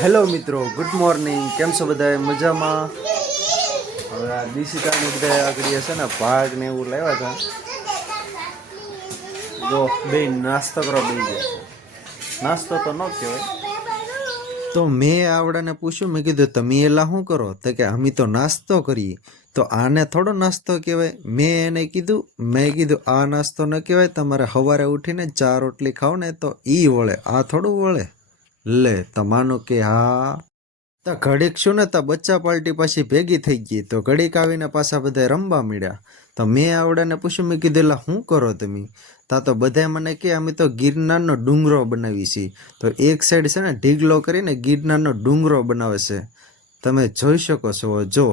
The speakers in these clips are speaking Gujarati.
હેલો મિત્રો, ગુડ મોર્નિંગ. કેમ છો બધા? મજામાં? હવે આ દિશિકાને બધા આગળ છે ને ભાગ ને એવું લાવ્યા હતા. જો બે નાસ્તો કરો બે ગયા. નાસ્તો તો ન કહેવાય. તો મેં આવડાને પૂછ્યું, મેં કીધું તમે એલા શું કરો? તો કે અમે તો નાસ્તો કરીએ. તો આને થોડો નાસ્તો કહેવાય. મેં કીધું આ નાસ્તો ન કહેવાય. તમારે સવારે ઉઠીને 4 રોટલી ખાવ ને તો ઈ વળે, આ થોડું વળે. લે તમારું કે હા. તો ઘડીક શું ને તા બચ્ચા પાર્ટી પાછી ભેગી થઈ ગઈ. તો ઘડીક આવીને પાછા બધા રમવા મળ્યા. તો મેં આવડાને પૂછ્યું, મેં કીધું એલા શું કરો તમે? તા તો બધા મને કે અમે તો ગિરનારનો ડુંગરો બનાવી છીએ. તો એક સાઈડ છે ને ઢીગલો કરીને ગિરનારનો ડુંગરો બનાવે છે. તમે જોઈ શકો છો. જો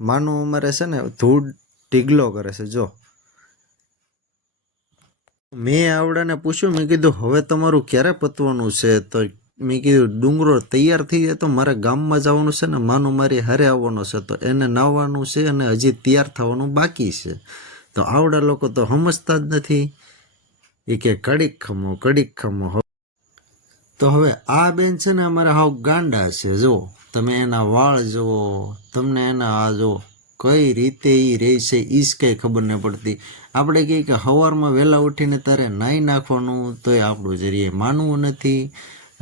માનું અમારે છે ને ધૂળ ઢીગલો કરે છે. જો મેં આવડાને પૂછ્યું, મેં કીધું હવે તમારું ક્યારે પતવાનું છે? તો મેં કીધું ડુંગરો તૈયાર થઈ જાય તો મારે ગામમાં જવાનું છે ને માનું મારી હારે આવવાનો છે. તો એને નાહવાનું છે અને હજી તૈયાર થવાનું બાકી છે. તો આવડા લોકો તો સમજતા જ નથી. એ કે કડીક ખમો. તો હવે આ બેન છે ને અમારે હાવ ગાંડા છે. જો તમે એના વાળ જુઓ, તમને એના આ જો કઈ રીતે એ રહે છે એ જ કંઈ ખબર નહીં પડતી. આપણે કહીએ કે સવારમાં વહેલા ઉઠીને તારે નાહી નાખવાનું, તો એ આપણું જરીએ માનવું નથી.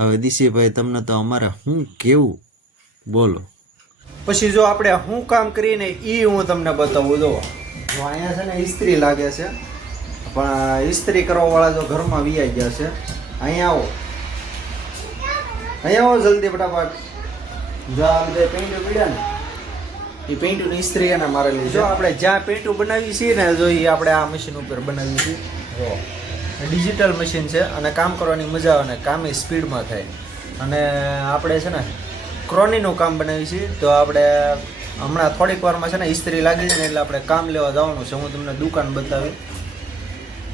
હવે દિશીભાઈ તમને તો અમારે શું કેવું બોલો. પછી જો આપણે શું કામ કરીને એ હું તમને બતાવું. જો અહીંયા છે ને ઇસ્ત્રી લાગે છે, પણ ઇસ્ત્રી કરવાવાળા જો ઘરમાં વિયાઈ ગયા છે. અહીંયા આવો જલ્દી ફટાફટ. જો આ બધા પેન્ટો પીડ્યા ને એ પેન્ટની ઇસ્ત્રી એને મારેલી. જો આપણે જ્યાં પેન્ટો બનાવીએ છીએ ને, જો એ આપણે આ મશીન ઉપર બનાવીએ છીએ. જો ડિજિટલ મશીન છે અને કામ કરવાની મજા આવે ને કામ સ્પીડમાં થાય. અને આપણે છે ને ક્રોનીનું કામ બનાવીએ છીએ. તો આપણે હમણાં થોડીક વારમાં છે ને ઇસ્ત્રી લાગી જાય ને એટલે આપણે કામ લેવા જવાનું છે. હું તમને દુકાન બતાવી.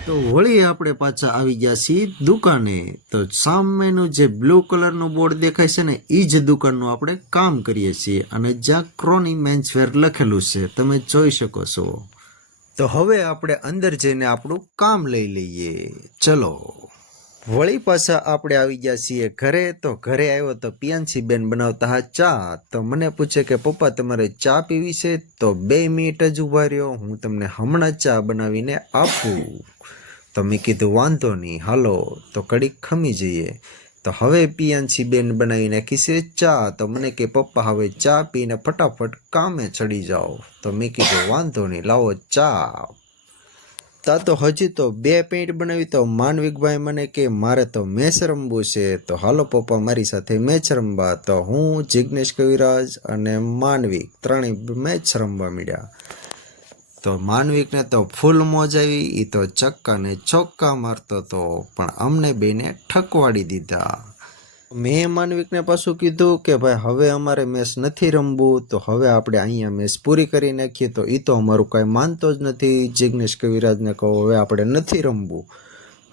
તો વળી આપણે પાછા આવી ગયા છીએ દુકાને. તો સામેનું જે બ્લુ કલરનું બોર્ડ દેખાય છે ને એ જ દુકાનનું આપણે કામ કરીએ છીએ. અને જ્યાં ક્રોની મેન્સવેર લખેલું છે તમે જોઈ શકો છો. તો હવે આપણે અંદર જઈને આપણું કામ લઈ લઈએ. ચલો વળી પાછા આપણે આવી ગયા છીએ ઘરે. તો ઘરે આવ્યો તો પિયાંશી બેન બનાવતા હા ચા. તો મને પૂછે કે પપ્પા તમારે ચા પીવી છે? તો 2 મિનિટ જ ઊભા રહ્યો, હું તમને હમણાં ચા બનાવીને આપું. તો મેં કીધું વાંધો નહીં, હાલો. તો કડીક ખમી જઈએ. તો હવે પિયાંશી બેન બનાવી નાખી છે ચા. તો મને કે પપ્પા હવે ચા પીને ફટાફટ કામે ચડી જાઓ. તો મેં કીધું વાંધો નહીં, લાવો ચા. તા તો હજી તો 2 પેન્ટ બનાવી. તો માનવિકભાઈ મને કે મારે તો મેચ રમવું છે. તો હાલો પપ્પા મારી સાથે મેચ રમવા. તો હું, જિગ્નેશ કવિરાજ અને માનવિક ત્રણેય મેચ રમવા મળ્યા. તો માનવિકને તો ફૂલ મોજ આવી. એ તો ચક્કાને ચોક્કા મારતો હતો, પણ અમને બેને ઠકવાડી દીધા. મેં માનવિકને પાછું કીધું કે ભાઈ હવે અમારે મેચ નથી રમવું, તો હવે આપણે અહીંયા મેચ પૂરી કરી નાખીએ. તો એ તો અમારું કાંઈ માનતો જ નથી. જિગ્નેશ કવિરાજને કહો હવે આપણે નથી રમવું.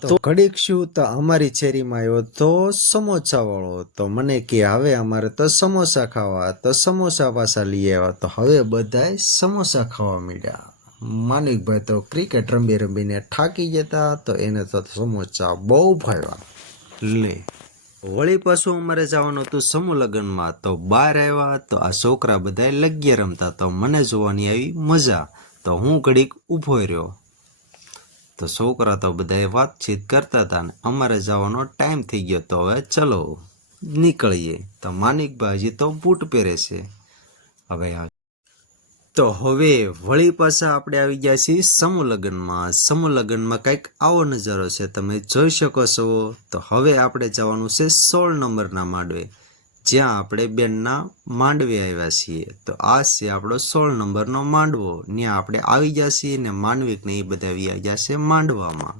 તો ઘડીક શું તો અમારી શેરીમાં આવ્યો તો સમોસાવાળો. તો મને કે હવે અમારે તો સમોસા ખાવા. તો સમોસા પાછા લઈ આવ્યા. તો હવે બધાય સમોસા ખાવા માંડ્યા. માનિકભાઈ તો ક્રિકેટ રમીને થાકી જતા. તો એને તો સમોસા બહુ ભાવ્યા. લે વળી પાછું અમારે જવાનું હતું સમૂહ લગ્નમાં. તો બહાર આવ્યા તો આ છોકરા બધા લગ્યા રમતા. તો મને જોવાની આવી મજા. તો હું ઘડીક ઊભો રહ્યો. તો છોકરા તો બધા વાતચીત કરતા હતા ને અમારે જવાનો ટાઈમ થઈ ગયો. તો હવે ચલો નીકળીએ. તો માનિકભાઈ હજી તો બૂટ પહેરે છે. હવે વળી પાછા આપણે આવી ગયા છીએ સમૂહ લગ્નમાં. સમૂહ લગ્નમાં કંઈક આવો નજારો છે, તમે જોઈ શકો છો. તો હવે આપણે જવાનું છે 16 નંબરના માંડવે, જ્યાં આપણે બેનના માંડવે આવ્યા છીએ. તો આ છે આપણો 16 નંબરનો માંડવો. ત્યાં આપણે આવી ગયા છીએ ને માનવિકને એ બધા આવી ગયા છે માંડવામાં.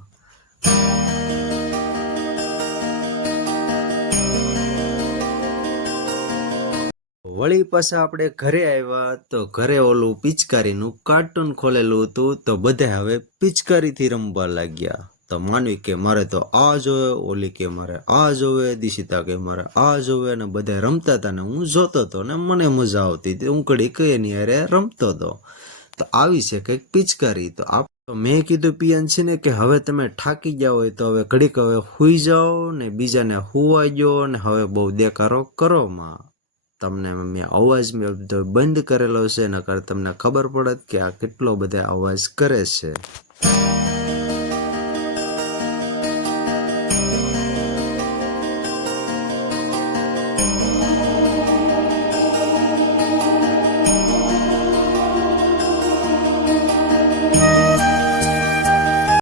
વળી પાછા આપણે ઘરે આવ્યા. તો ઘરે ઓલું પિચકારીનું કાર્ટૂન ખોલેલું હતું. તો બધા હવે પિચકારીથી રમવા લાગ્યા. તો માનવી કે મારે તો આ જોવે, ઓલી કે મારે આ જોવે, દિશિતા કે મારે આ જોવે. અને બધા રમતા હતા ને હું જોતો હતો ને મને મજા આવતી હતી. હું કડી કઈ ની અરે રમતો હતો. તો આવી છે કંઈક પિચકારી. તો તો મેં કીધું પિયાન ને કે હવે તમે થાકી ગયા હોય તો હવે ઘડીક હવે હુઈ જાઓ ને બીજાને હુવાઈ ગયો ને હવે બહુ દેકારો કરો માં. તમને મેં અવાજ બંધ કરેલો છે નકર તમને ખબર પડત કે આ કેટલો બધા અવાજ કરે છે.